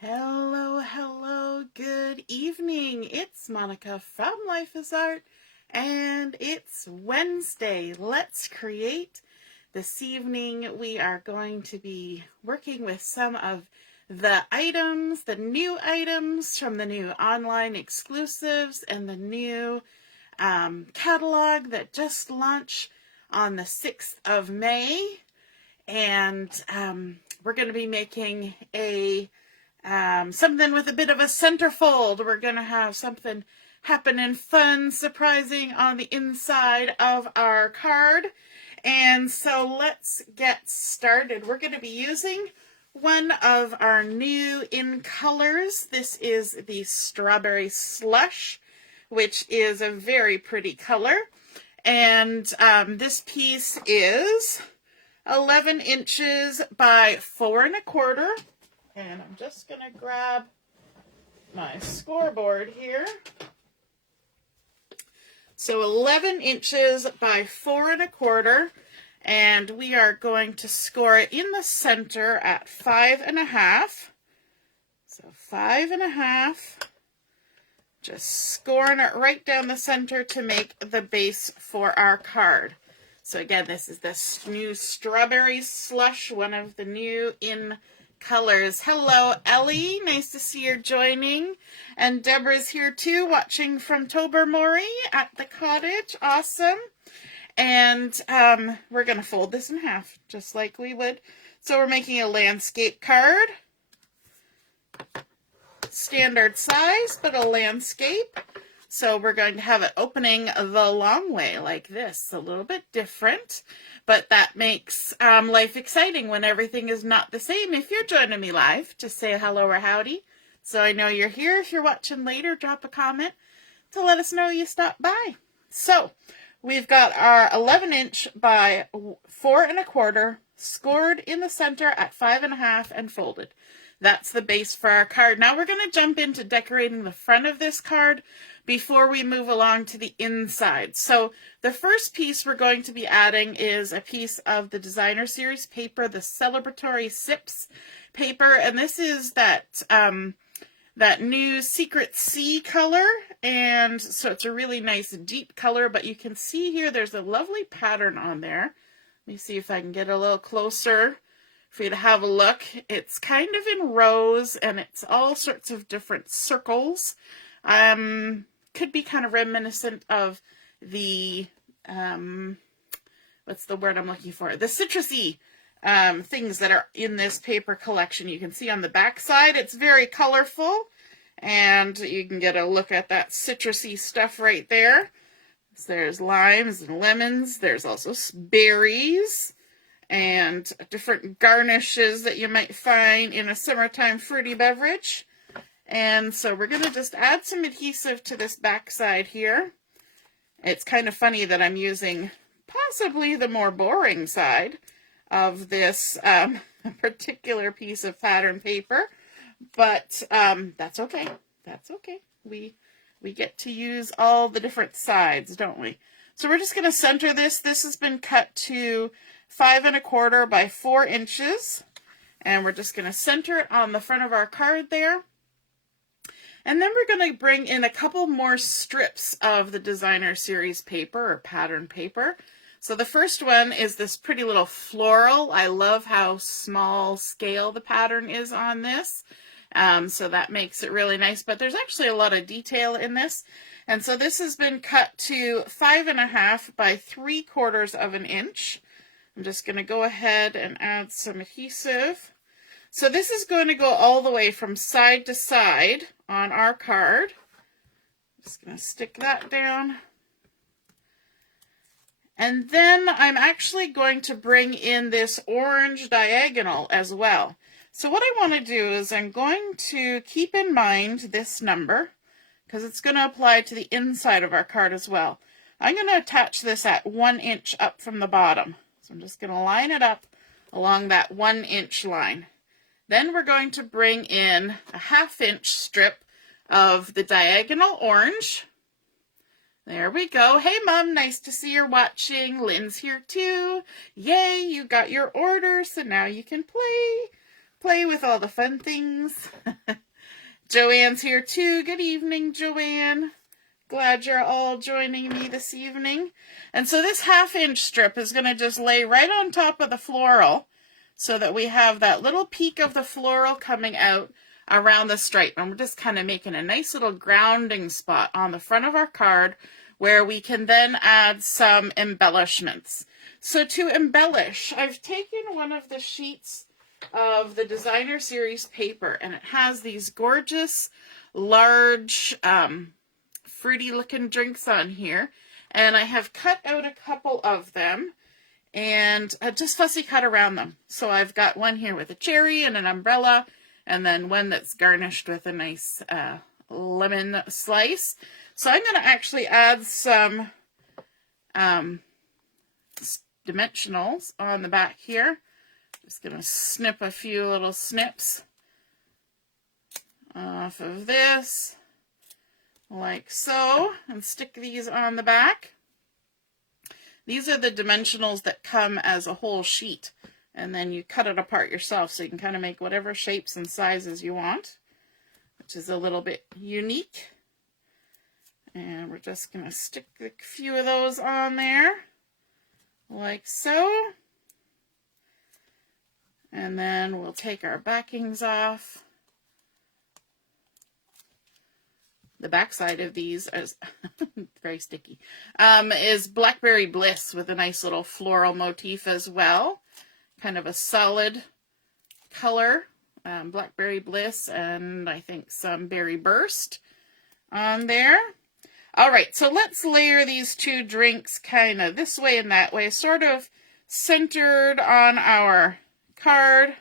Hello, hello, good evening. It's Monica from Life is Art, and it's Wednesday. Let's create. This evening we are going to be working with some of the items, the new items from the new online exclusives and the new catalog that just launched on the 6th of May. And we're going to be making a something with a bit of a centerfold. We're going to have something happening fun, surprising on the inside of our card. And so let's get started. We're going to be using one of our new in colors. This is the Strawberry Slush, which is a very pretty color. And this piece is 11 inches by 4 1/4. And I'm just going to grab my scoreboard here. So 11 inches by 4 1/4. And we are going to score it in the center at 5 1/2. So 5 1/2. Just scoring it right down the center to make the base for our card. So again, this is this new Strawberry Slush, one of the new in colors. Hello, Ellie. Nice to see you joining. And Deborah's here too, watching from Tobermory at the cottage. Awesome. And we're going to fold this in half, just like we would. So we're making a landscape card. Standard size, but a landscape. So we're going to have it opening the long way like this, a little bit different, but that makes life exciting when everything is not the same. If you're joining me live, just say hello or howdy so I know you're here. If you're watching later, drop a comment to let us know you stopped by. So we've got our 11 inch by 4 1/4 scored in the center at 5 1/2 and folded. That's the base for our card. Now we're going to jump into decorating the front of this card before we move along to the inside. So the first piece we're going to be adding is a piece of the Designer Series paper, the Celebratory Sips paper. And this is that new Secret Sea color. And so it's a really nice deep color, but you can see here there's a lovely pattern on there. Let me see if I can get a little closer for you to have a look. It's kind of in rows and it's all sorts of different circles. Could be kind of reminiscent of the, what's the word I'm looking for? The citrusy things that are in this paper collection. You can see on the back side, it's very colorful and you can get a look at that citrusy stuff right there. So there's limes and lemons. There's also berries and different garnishes that you might find in a summertime fruity beverage. And so we're going to just add some adhesive to this back side here. It's kind of funny that I'm using possibly the more boring side of this particular piece of pattern paper, but that's okay. That's okay. We get to use all the different sides, don't we? So we're just going to center this. This has been cut to 5 1/4 by 4 inches. And we're just going to center it on the front of our card there. And then we're going to bring in a couple more strips of the Designer Series paper or pattern paper. So the first one is this pretty little floral. I love how small scale the pattern is on this. So that makes it really nice. But there's actually a lot of detail in this. And so this has been cut to 5 1/2 by 3/4 inch. I'm just going to go ahead and add some adhesive. So this is going to go all the way from side to side on our card. Just going to stick that down. And then I'm actually going to bring in this orange diagonal as well. So what I want to do is I'm going to keep in mind this number because it's going to apply to the inside of our card as well. I'm going to attach this at 1 inch up from the bottom. So I'm just going to line it up along that 1 inch line. Then we're going to bring in a 1/2 inch strip of the diagonal orange. There we go. Hey, Mom, nice to see you're watching. Lynn's here too. Yay, you got your order, so now you can play. play with all the fun things. Joanne's here too. Good evening, Joanne. Glad you're all joining me this evening. And so this 1/2-inch strip is going to just lay right on top of the floral so that we have that little peak of the floral coming out around the stripe. And we're just kind of making a nice little grounding spot on the front of our card where we can then add some embellishments. So to embellish, I've taken one of the sheets of the Designer Series paper, and it has these gorgeous, large, fruity looking drinks on here, and I have cut out a couple of them and just fussy cut around them. So I've got one here with a cherry and an umbrella, and then one that's garnished with a nice lemon slice. So I'm going to actually add some dimensionals on the back here. Just going to snip a few little snips off of this, like so, and stick these on the back. These are the dimensionals that come as a whole sheet, and then you cut it apart yourself so you can kind of make whatever shapes and sizes you want, which is a little bit unique. And we're just going to stick a few of those on there, like so. And then we'll take our backings off. The back side of these is very sticky. Is Blackberry Bliss with a nice little floral motif as well. Kind of a solid color. Blackberry Bliss and I think some Berry Burst on there. All right, so let's layer these two drinks kind of this way and that way, sort of centered on our card,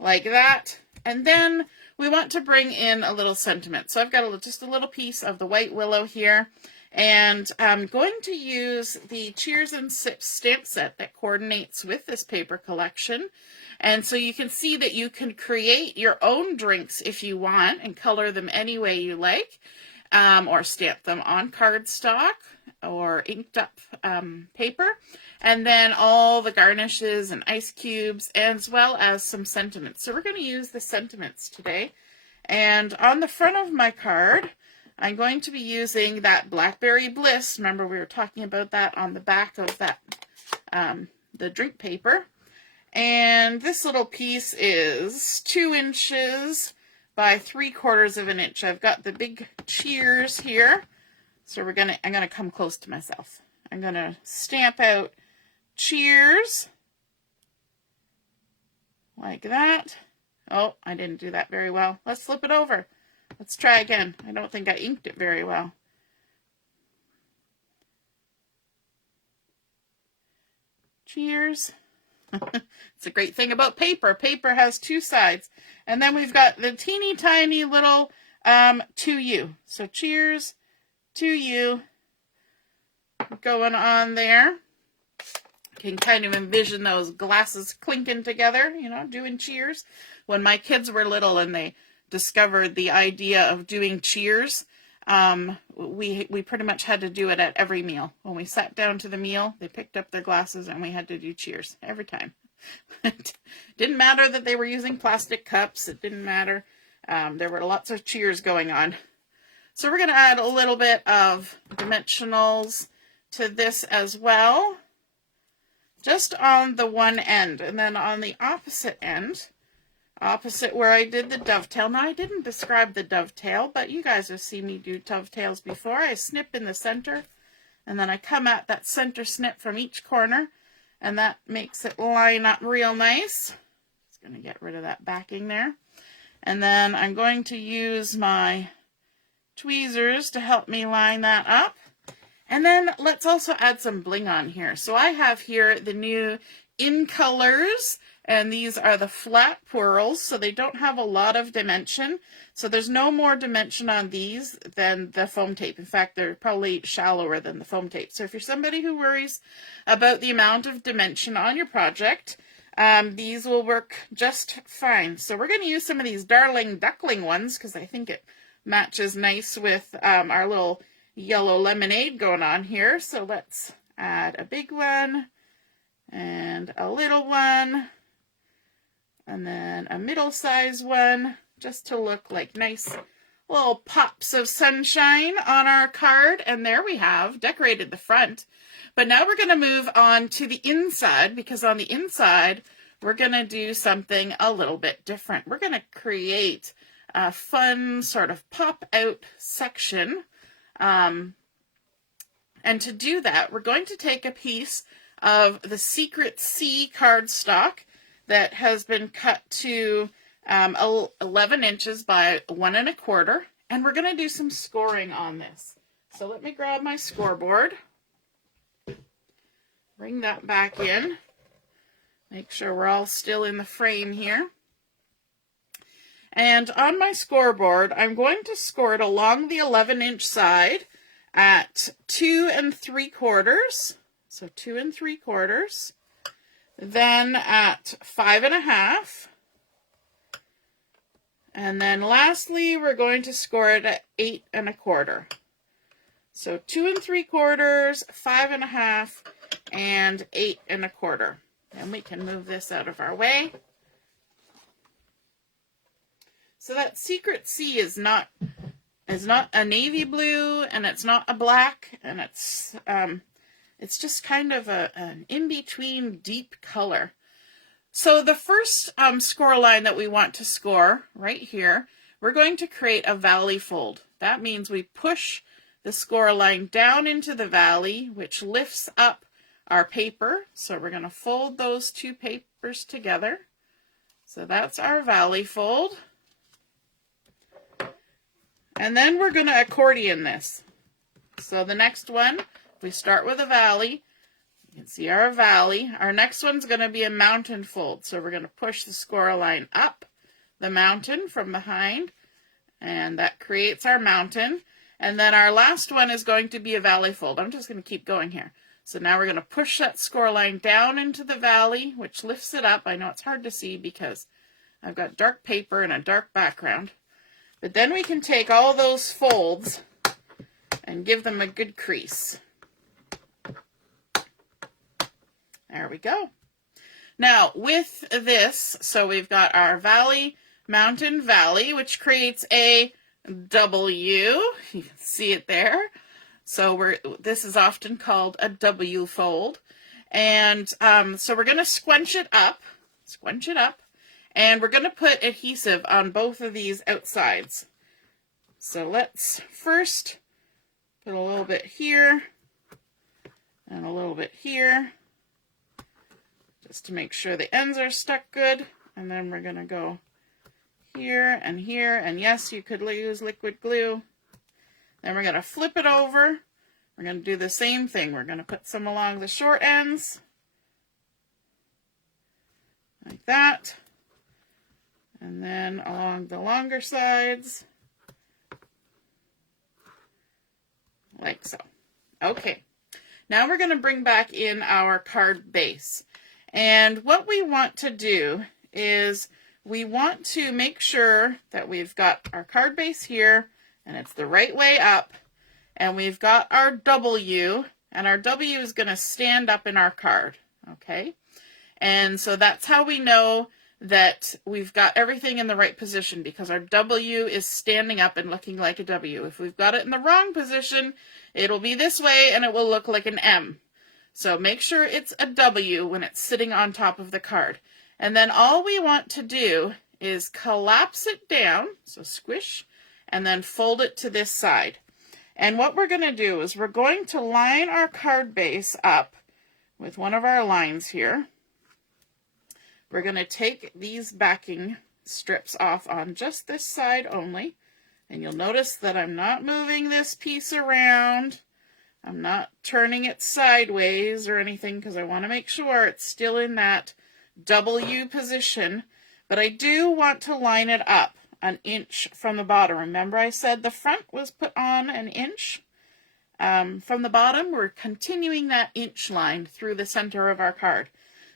like that. And then we want to bring in a little sentiment. So I've got just a little piece of the white willow here, and I'm going to use the Cheers and Sips stamp set that coordinates with this paper collection. And so you can see that you can create your own drinks if you want and color them any way you like, or stamp them on cardstock or inked up paper, and then all the garnishes and ice cubes, as well as some sentiments. So we're going to use the sentiments today. And on the front of my card, I'm going to be using that Blackberry Bliss. Remember, we were talking about that on the back of that the drink paper. And this little piece is 2 inches by 3/4 of an inch. I've got the big Cheers here. So I'm gonna come close to myself. I'm gonna stamp out Cheers like that. Oh, I didn't do that very well. Let's flip it over. Let's try again. I don't think I inked it very well. Cheers. It's a great thing about paper. Paper has 2 sides. And then we've got the teeny tiny little to you. So cheers to you going on there. You can kind of envision those glasses clinking together, you know, doing cheers. When my kids were little and they discovered the idea of doing cheers, we pretty much had to do it at every meal. When we sat down to the meal, they picked up their glasses and we had to do cheers every time. It didn't matter that they were using plastic cups. It didn't matter. There were lots of cheers going on. So we're going to add a little bit of dimensionals to this as well, just on the one end. And then on the opposite end, opposite where I did the dovetail. Now, I didn't describe the dovetail, but you guys have seen me do dovetails before. I snip in the center, and then I come at that center snip from each corner, and that makes it line up real nice. Just going to get rid of that backing there. And then I'm going to use my tweezers to help me line that up. And then let's also add some bling on here. So I have here the new In Colors, and these are the flat pearls, so they don't have a lot of dimension. So there's no more dimension on these than the foam tape. In fact, they're probably shallower than the foam tape. So if you're somebody who worries about the amount of dimension on your project, these will work just fine. So we're going to use some of these Darling Duckling ones because I think it matches nice with our little yellow lemonade going on here. So let's add a big one and a little one and then a middle-sized one, just to look like nice little pops of sunshine on our card. And there we have decorated the front. But now we're going to move on to the inside, because on the inside, we're going to do something a little bit different. We're going to create a fun sort of pop-out section. And to do that, we're going to take a piece of the Secret Sea cardstock that has been cut to 11 inches by 1 1/4, and we're going to do some scoring on this. So let me grab my scoreboard, bring that back in, make sure we're all still in the frame here. And on my scoreboard, I'm going to score it along the 11-inch side at 2 3/4. So 2 3/4. Then at 5 1/2. And then lastly, we're going to score it at 8 1/4. So 2 3/4, 5 1/2, and 8 1/4. And we can move this out of our way. So that Secret Sea is not a navy blue, and it's not a black, and it's just kind of an in-between deep color. So the first score line that we want to score right here, we're going to create a valley fold. That means we push the score line down into the valley, which lifts up our paper. So we're going to fold those two papers together. So that's our valley fold. And then we're going to accordion this. So the next one, we start with a valley. You can see our valley. Our next one's going to be a mountain fold. So we're going to push the score line up the mountain from behind, and that creates our mountain. And then our last one is going to be a valley fold. I'm just going to keep going here. So now we're going to push that score line down into the valley, which lifts it up. I know it's hard to see because I've got dark paper and a dark background. But then we can take all those folds and give them a good crease. There we go. Now with this, so we've got our valley, mountain, valley, which creates a W. You can see it there. So this is often called a W fold. And so we're going to scrunch it up, and we're going to put adhesive on both of these outsides. So let's first put a little bit here and a little bit here, just to make sure the ends are stuck good. And then we're going to go here, and yes, you could use liquid glue. Then we're going to flip it over. We're going to do the same thing. We're going to put some along the short ends, like that. And then along the longer sides, like so. Okay, now we're going to bring back in our card base. And what we want to do is we want to make sure that we've got our card base here, and it's the right way up, and we've got our W, and our W is going to stand up in our card, okay? And so that's how we know that we've got everything in the right position, because our W is standing up and looking like a W. If we've got it in the wrong position, it'll be this way and it will look like an M. So make sure it's a W when it's sitting on top of the card. And then all we want to do is collapse it down, so squish, and then fold it to this side. And what we're going to do is we're going to line our card base up with one of our lines here. We're going to take these backing strips off on just this side only. And you'll notice that I'm not moving this piece around. I'm not turning it sideways or anything, because I want to make sure it's still in that W position. But I do want to line it up 1 inch from the bottom. Remember I said the front was put on 1 inch? From the bottom, we're continuing that inch line through the center of our card.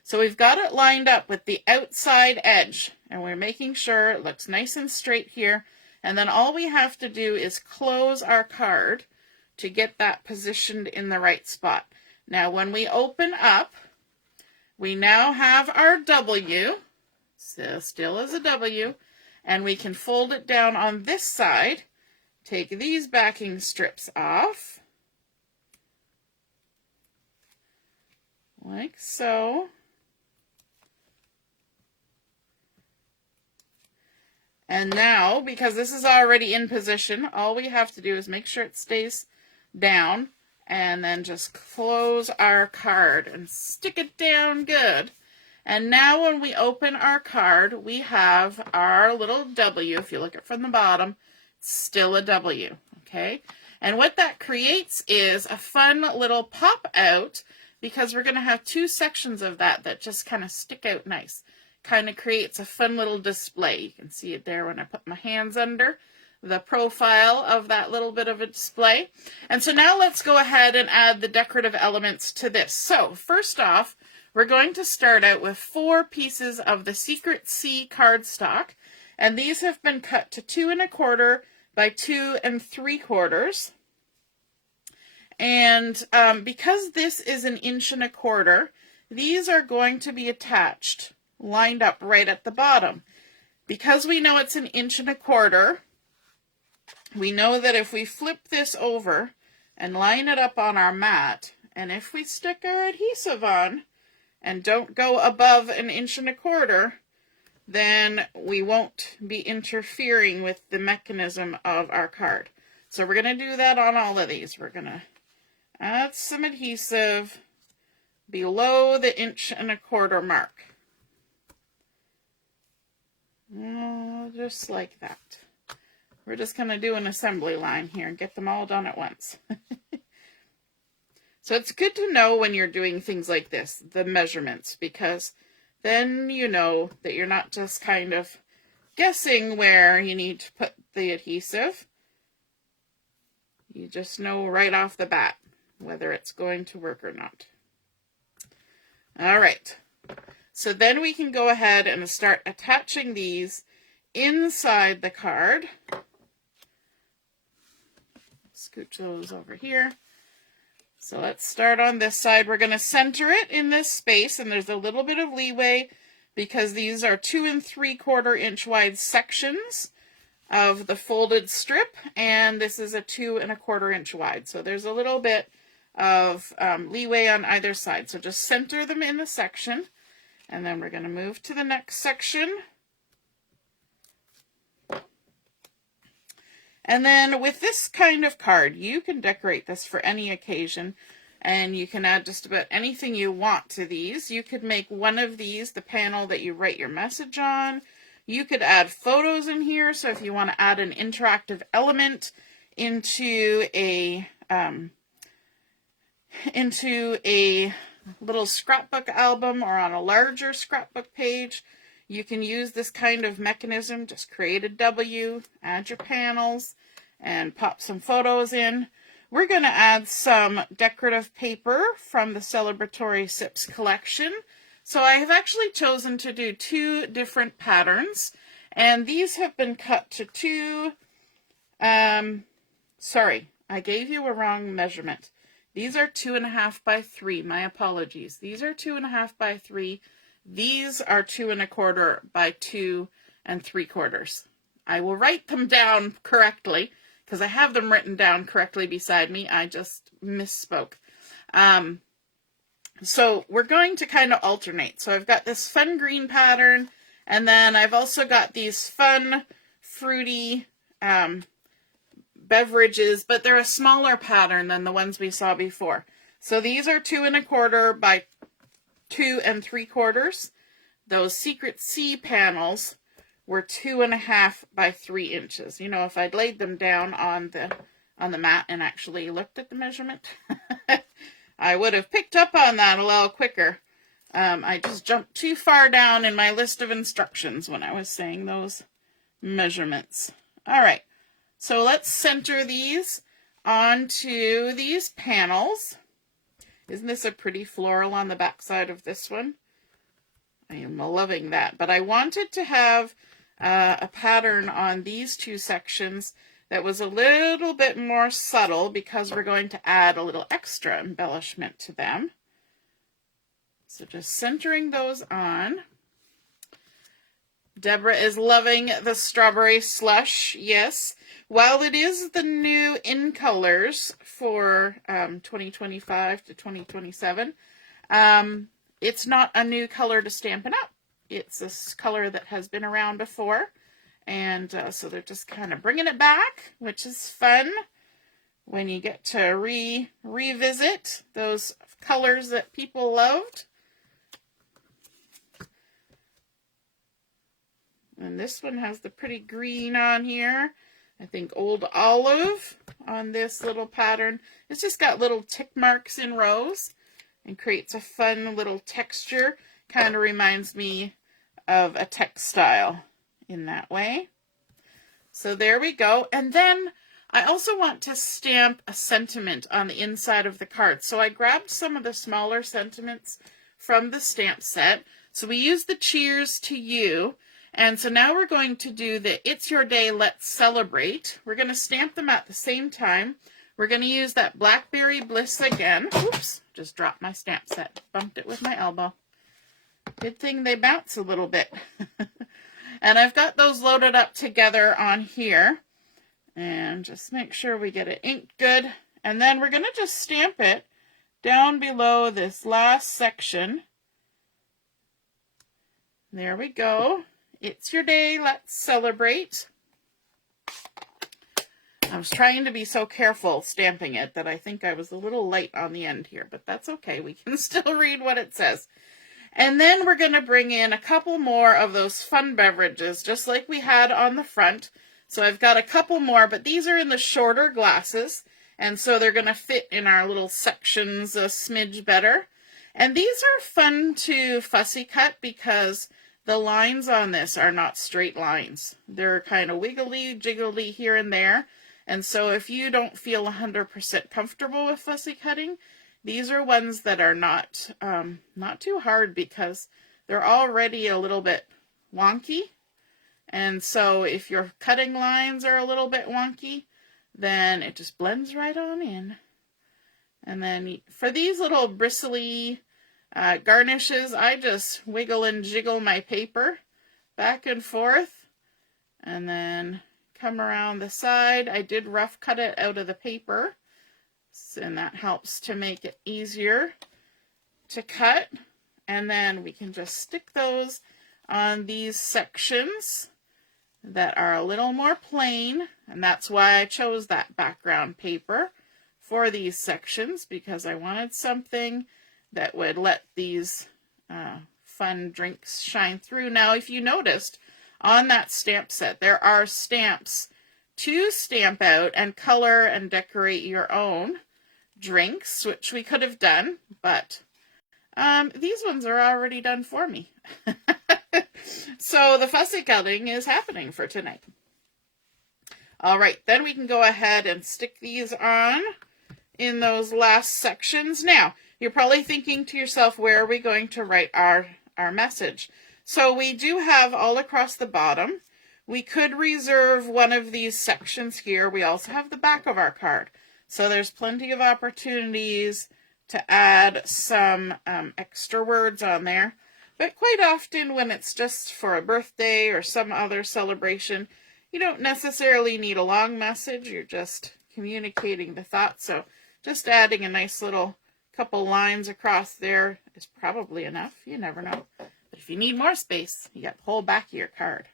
So we've got it lined up with the outside edge, and we're making sure it looks nice and straight here. And then all we have to do is close our card to get that positioned in the right spot. Now when we open up, we now have our W. So still is a W, and we can fold it down on this side, take these backing strips off, like so. And now, because this is already in position, all we have to do is make sure it stays down and then just close our card and stick it down good. And now when we open our card, we have our little W. If you look at it from the bottom, it's still a W, okay? And what that creates is a fun little pop out, because we're going to have two sections of that just kind of stick out nice. Kind of creates a fun little display. You can see it there when I put my hands under the profile of that little bit of a display. And so now let's go ahead and add the decorative elements to this. So first off, we're going to start out with 4 pieces of the Secret Sea cardstock, and these have been cut to 2 1/4 by 2 3/4. And because this is 1 1/4 inch, these are going to be attached, lined up right at the bottom. Because we know it's 1 1/4 inch, we know that if we flip this over and line it up on our mat, and if we stick our adhesive on and don't go above 1 1/4 inch, then we won't be interfering with the mechanism of our card. So we're going to do that on all of these. We're going to add some adhesive below the 1 1/4 inch mark. Just like that. We're just going to do an assembly line here and get them all done at once. So it's good to know when you're doing things like this, the measurements, because then you know that you're not just kind of guessing where you need to put the adhesive. You just know right off the bat whether it's going to work or not. All right. So then we can go ahead and start attaching these inside the card. Scooch those over here. So let's start on this side. We're going to center it in this space, and there's a little bit of leeway because these are 2 3/4 inch wide sections of the folded strip, and this is a 2 1/4 inch wide. So there's a little bit of leeway on either side. So just center them in the section, and then we're going to move to the next section. And then with this kind of card, you can decorate this for any occasion, and you can add just about anything you want to these. You could make one of these the panel that you write your message on. You could add photos in here, so if you want to add an interactive element into a little scrapbook album or on a larger scrapbook page, you can use this kind of mechanism. Just create a W, add your panels, and pop some photos in. We're going to add some decorative paper from the Celebratory Sips collection. So I have actually chosen to do 2 different patterns, and these have been cut to 2, sorry, I gave you a wrong measurement. These are 2 1/2 by 3, my apologies. These are 2 1/2 by 3. These are 2 1/4 by 2 3/4. I will write them down correctly because I have them written down correctly beside me. I just misspoke. So we're going to kind of alternate. So I've got this fun green pattern, and then I've also got these fun fruity beverages, but they're a smaller pattern than the ones we saw before. So these are 2 1/4 by 2 3/4. Those Secret Sea panels were 2 1/2 by 3 inches. You know, if I'd laid them down on the mat and actually looked at the measurement, I would have picked up on that a little quicker. I just jumped too far down in my list of instructions when I was saying those measurements. All right, so let's center these onto these panels. Isn't this a pretty floral on the back side of this one? I am loving that. But I wanted to have a pattern on these 2 sections that was a little bit more subtle because we're going to add a little extra embellishment to them. So just centering those on. Deborah is loving the strawberry slush. Yes. While it is the new in colors for 2025 to 2027, it's not a new color to Stampin' Up. It's this color that has been around before. And so they're just kind of bringing it back, which is fun when you get to revisit those colors that people loved. And this one has the pretty green on here. I think old olive on this little pattern. It's just got little tick marks in rows and creates a fun little texture. Kind of reminds me of a textile in that way. So there we go. And then I also want to stamp a sentiment on the inside of the card. So I grabbed some of the smaller sentiments from the stamp set. So we used the cheers to you. And so now we're going to do the It's Your Day, Let's Celebrate. We're going to stamp them at the same time. We're going to use that Blackberry Bliss again. Oops, just dropped my stamp set. Bumped it with my elbow. Good thing they bounce a little bit. And I've got those loaded up together on here. And just make sure we get it inked good. And then we're going to just stamp it down below this last section. There we go. It's your day, let's celebrate. I was trying to be so careful stamping it that I think I was a little light on the end here, but that's okay. We can still read what it says. And then we're going to bring in a couple more of those fun beverages, just like we had on the front. So I've got a couple more, but these are in the shorter glasses, and so they're going to fit in our little sections a smidge better. And these are fun to fussy cut because the lines on this are not straight lines. They're kind of wiggly, jiggly here and there. And so if you don't feel 100% comfortable with fussy cutting, these are ones that are not too hard because they're already a little bit wonky. And so if your cutting lines are a little bit wonky, then it just blends right on in. And then for these little bristly garnishes, I just wiggle and jiggle my paper back and forth and then come around the side. I did rough cut it out of the paper, and that helps to make it easier to cut. And then we can just stick those on these sections that are a little more plain, and that's why I chose that background paper for these sections, because I wanted something that would let these fun drinks shine through. Now, if you noticed on that stamp set, there are stamps to stamp out and color and decorate your own drinks, which we could have done, but these ones are already done for me. So the fussy cutting is happening for tonight. All right, then we can go ahead and stick these on in those last sections. Now, you're probably thinking to yourself, where are we going to write our message? So we do have all across the bottom. We could reserve one of these sections here. We also have the back of our card. So there's plenty of opportunities to add some extra words on there. But quite often when it's just for a birthday or some other celebration, you don't necessarily need a long message. You're just communicating the thought. So just adding a nice little couple lines across there is probably enough. You never know. But if you need more space, you got the whole back of your card.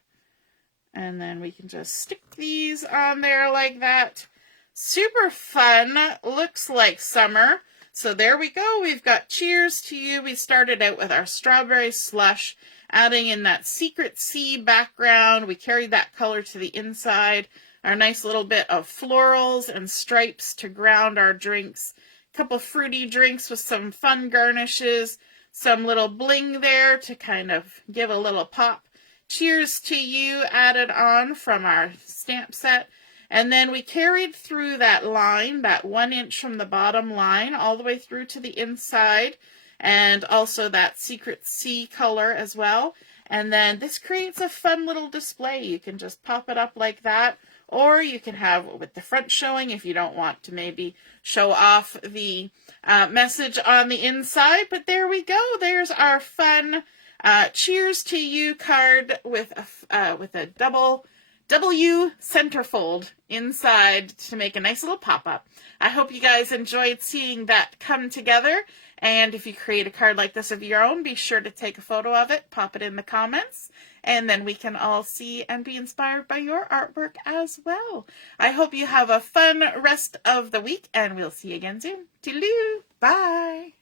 And then we can just stick these on there like that. Super fun. Looks like summer. So there we go. We've got cheers to you. We started out with our strawberry slush, adding in that secret sea background. We carried that color to the inside. Our nice little bit of florals and stripes to ground our drinks. A couple fruity drinks with some fun garnishes. Some little bling there to kind of give a little pop. Cheers to you added on from our stamp set. And then we carried through that line, that 1 inch from the bottom line, all the way through to the inside, and also that secret sea color as well. And then this creates a fun little display. You can just pop it up like that, or you can have it with the front showing if you don't want to maybe show off the message on the inside. But there we go. There's our fun Cheers to You card with a double W centerfold inside to make a nice little pop-up. I hope you guys enjoyed seeing that come together. And if you create a card like this of your own, be sure to take a photo of it, pop it in the comments, and then we can all see and be inspired by your artwork as well. I hope you have a fun rest of the week, and we'll see you again soon. Toodaloo! Bye!